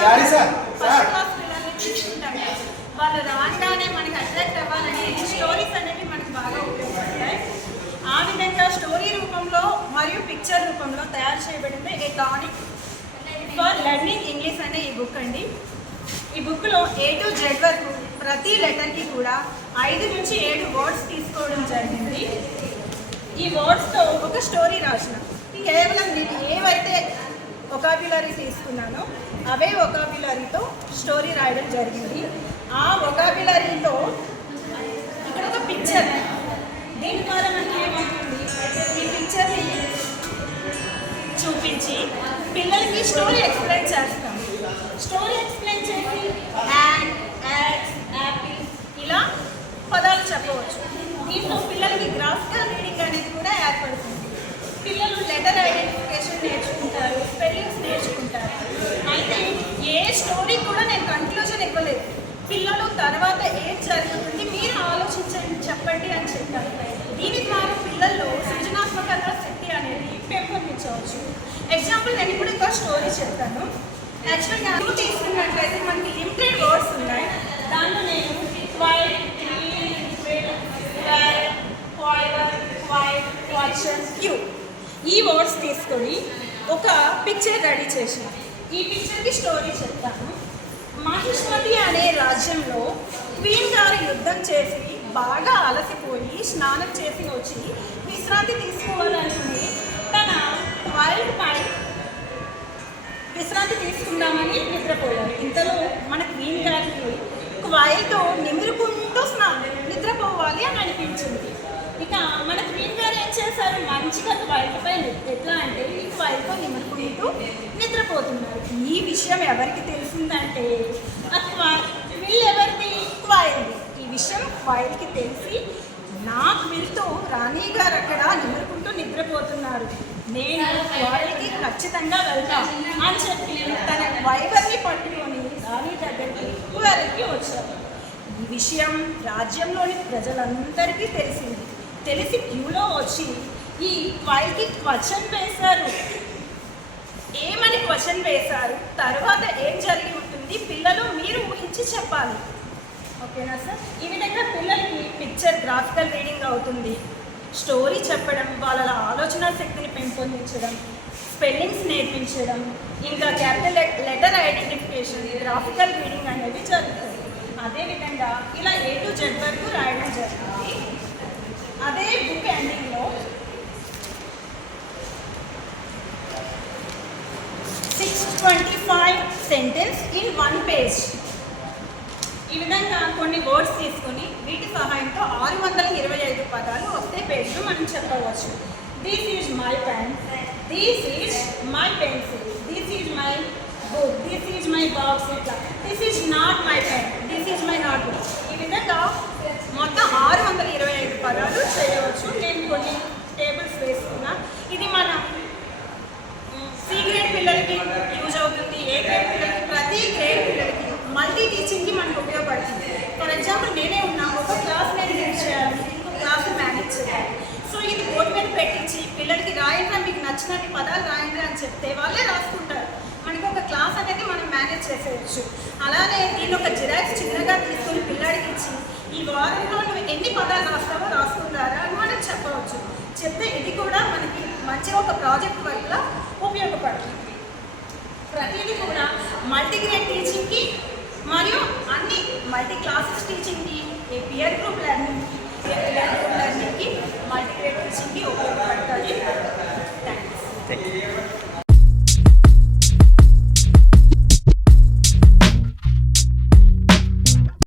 First class పిల్లల్ని తీసుకుంటాం. వాళ్ళు రాగానే మనకి అట్రాక్ట్ అవ్వాలని స్టోరీస్ అనేవి మనకు బాగా ఉపయోగపడతాయి. ఆ విధంగా స్టోరీ రూపంలో మరియు పిక్చర్ రూపంలో తయారు చేయబడింది ఏ టానిక్ ఫర్ లెర్నింగ్ ఇంగ్లీష్ అనే ఈ బుక్ అండి. ఈ బుక్లో A to Z వరకు ప్రతి లెటర్కి కూడా 5 నుంచి 7 వర్డ్స్ తీసుకోవడం జరిగింది. ఈ వర్డ్స్తో ఒక స్టోరీ రాసిన, కేవలం నేను ఏవైతే వొకాబులరీ తీసుకున్నానో అవే వొకాబులరీతో స్టోరీ రాయడం జరిగింది. ఆ వొకాబులరీతో ఇక్కడ ఒక పిక్చర్, దీని ద్వారా మనకి ఏమవుతుంది, ఈ పిక్చర్ని చూపించి పిల్లలకి స్టోరీ ఎక్స్ప్లెయిన్ చేస్తాం. స్టోరీ ఎక్స్ప్లెయిన్ చేసి యాడ్, యాడ్స్, యాపిల్ ఇలా పదాలు చెప్పవచ్చు. దీంట్లో పిల్లలకి గ్రాఫికల్ రీడింగ్ అనేది కూడా ఏర్పడుతుంది. పిల్లలు లెటర్ ఐడెంటిఫికేషన్ నేర్చుకుంటారు, స్పెల్లింగ్స్ నేర్చుకుంటారు. అయితే ఏ స్టోరీ కూడా నేను కన్క్లూజన్ ఇవ్వలేదు. పిల్లలు తర్వాత ఏం జరుగుతుంది మీరు ఆలోచించండి, చెప్పండి అని చెప్పాను. దీని ద్వారా పిల్లల్లో సృజనాత్మకత శక్తి అనేది పెంపొందించవచ్చు. ఎగ్జాంపుల్ నేను ఇప్పుడు ఒక స్టోరీ చెప్తాను. యాక్చువల్గా అన్ని తీసుకున్నట్లయితే మనకి లిమిటెడ్ వర్డ్స్ ఉన్నాయి. దాంట్లో నేను క్వైట్, క్యూ ఈ వర్డ్స్ తీసుకొని ఒక పిక్చర్ రెడీ చేసిన. ఈ పిక్చర్కి స్టోరీ చెప్తాను. మహిష్మతి అనే రాజ్యంలో క్వీన్ గారు యుద్ధం చేసి బాగా అలసిపోయి స్నానం చేసి వచ్చి విశ్రాంతి తీసుకోవాలనుకుని తన వైల్డ్ పై విశ్రాంతి తీసుకుందామని నిద్రపోయారు. ఇంతలో మన క్వీన్ గారికి క్వైల్తో నిమిరుకుంటూ నిద్రపోవాలి అని అనిపించింది. ఇక మన క్వీన్ గారు ఏం చేశారు, మంచిగా క్వైల్ట్ పై ఎట్లా అంటే ఈ క్వైల్తో నిమిరుకుంటూ నిద్రపోతున్నారు. ఈ విషయం ఎవరికి తెలిసిందంటే వీళ్ళు ఎవరిది, క్వైల్ది. ఈ విషయం క్వైల్కి తెలిసి నా క్విల్తో రాణి గారు అక్కడ నిద్రకుంటూ నిద్రపోతున్నారు, నేను వారికి ఖచ్చితంగా వెళ్తాను అని చెప్పి తన వైవర్ని పట్టుకొని రాణి దగ్గరికి వెనక్కి వచ్చారు. ఈ విషయం రాజ్యంలోని ప్రజలందరికీ తెలిసింది. తెలిసి క్యూలో వచ్చి ఈ క్వైల్కి క్వశ్చన్ వేశారు. ఏమని క్వశ్చన్ వేశారు, తర్వాత ఏం జరిగి ఉంటుంది పిల్లలు మీరు ఊహించి చెప్పాలి. ఓకేనా సార్? ఈ విధంగా పిల్లలకి పిక్చర్ గ్రాఫికల్ రీడింగ్ అవుతుంది. స్టోరీ చెప్పడం, వాళ్ళ ఆలోచన శక్తిని పెంపొందించడం, స్పెల్లింగ్స్ నేర్పించడం, ఇంకా capital letter identification, graphical reading అనేవి జరుగుతుంది. అదేవిధంగా ఇలా A to Z వరకు రాయడం జరుగుతుంది. అదే బుక్ ఎండింగ్లో 625 సెంటెన్స్ ఇన్ 1 పేజ్. ఈ విధంగా కొన్ని వర్డ్స్ తీసుకొని వీటి సహాయంతో 625 పదాలు ఒకే పేజ్లో మనం చెప్పవచ్చు. This is my pen, this is my pencil, this is my book, this is my box, ఇట్లా this is not my pen, this is my not book. ఈ విధంగా మొత్తం 625 పదాలు చేయవచ్చు. నేను కొన్ని టేబుల్స్ వేసుకున్నా. ఇది మన C గ్రేడ్ పిల్లలకి యూజ్ అవుతుంది, A గ్రేడ్ పిల్లలకి, ప్రతి గ్రేడ్ పిల్లలకి మల్టీ టీచింగ్కి మనకు ఉపయోగపడుతుంది. ఫర్ ఎగ్జాంపుల్ నేనే ఉన్నా, ఒక క్లాస్ నేను లీడ్ చేయాలి, ఇంకో క్లాస్ మేనేజ్ చేయాలి. సో ఇది బోర్డు మీద పెట్టించి పిల్లలకి రాయండి, మీకు నచ్చినన్ని పదాలు రాయండి అని చెప్తే వాళ్ళే రాసుకుంటారు. మనకి ఒక క్లాస్ అనేది మనం మేనేజ్ చేసేయచ్చు. అలానే దీన్ని ఒక జిరాక్స్ చిన్నగా తీసుకొని పిల్లడికి ఇచ్చి ఈ వారంలో నువ్వు ఎన్ని పదాలు రాస్తావో రాసుకుంటారా అని మనం చెప్పవచ్చు. చెప్తే ఇది కూడా మనకి మంచిగా ఒక ప్రాజెక్ట్ వర్క్లా ఉపయోగపడుతుంది. ప్రతిదీ కూడా మల్టీగ్రేడ్ టీచింగ్కి మరియు అన్ని మల్టీ క్లాసెస్ టీచింగ్కి, పియర్ గ్రూప్ లెర్నింగ్కి, మల్టీగ్రేడ్ టీచింగ్కి ఉపయోగపడుతుంది. థ్యాంక్స్.